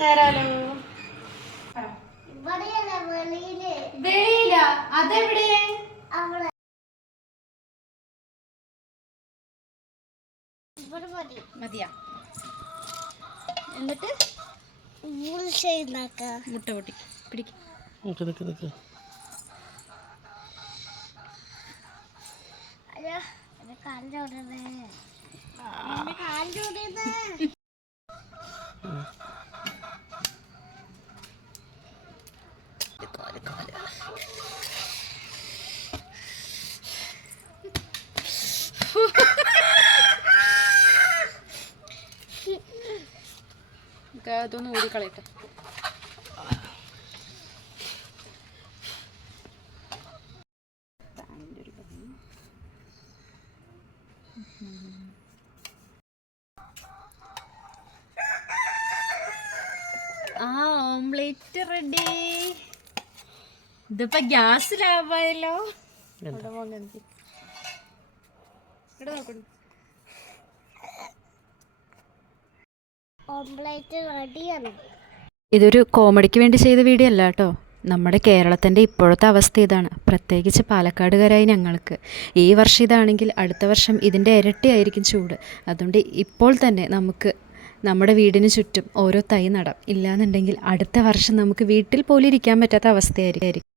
തരാലോ. വെളിയിൽ. അതെവിടെ? മതിയാ. എന്നിട്ട് മുട്ട പൊട്ടി. പിടിക്കും. നിക്ക് അതൊന്ന് കളയട്ടെ. ആ ഓംലേറ്റ് റെഡി. ഇതിപ്പോ ഗ്യാസ് ലാഭമായല്ലോ എന്താ? ഇവിടെ നോക്കണു റെഡിയാണ്. ഇതൊരു കോമഡിക്ക് വേണ്ടി ചെയ്ത വീഡിയോ അല്ല കേട്ടോ. നമ്മുടെ കേരളത്തിന്റെ ഇപ്പോഴത്തെ അവസ്ഥ ഇതാണ്. പ്രത്യേകിച്ച് പാലക്കാടുകാരായി ഞങ്ങൾക്ക്. ഈ വർഷം ഇതാണെങ്കിൽ അടുത്ത വർഷം ഇതിന്റെ ഇരട്ടിയായിരിക്കും ചൂട്. അതുകൊണ്ട് ഇപ്പോൾ തന്നെ നമുക്ക് നമ്മുടെ വീടിന് ചുറ്റും ഓരോ തൈ നടാം. ഇല്ലാന്നുണ്ടെങ്കിൽ അടുത്ത വർഷം നമുക്ക് വീട്ടിൽ പോലും ഇരിക്കാൻ പറ്റാത്ത അവസ്ഥയായിരിക്കും.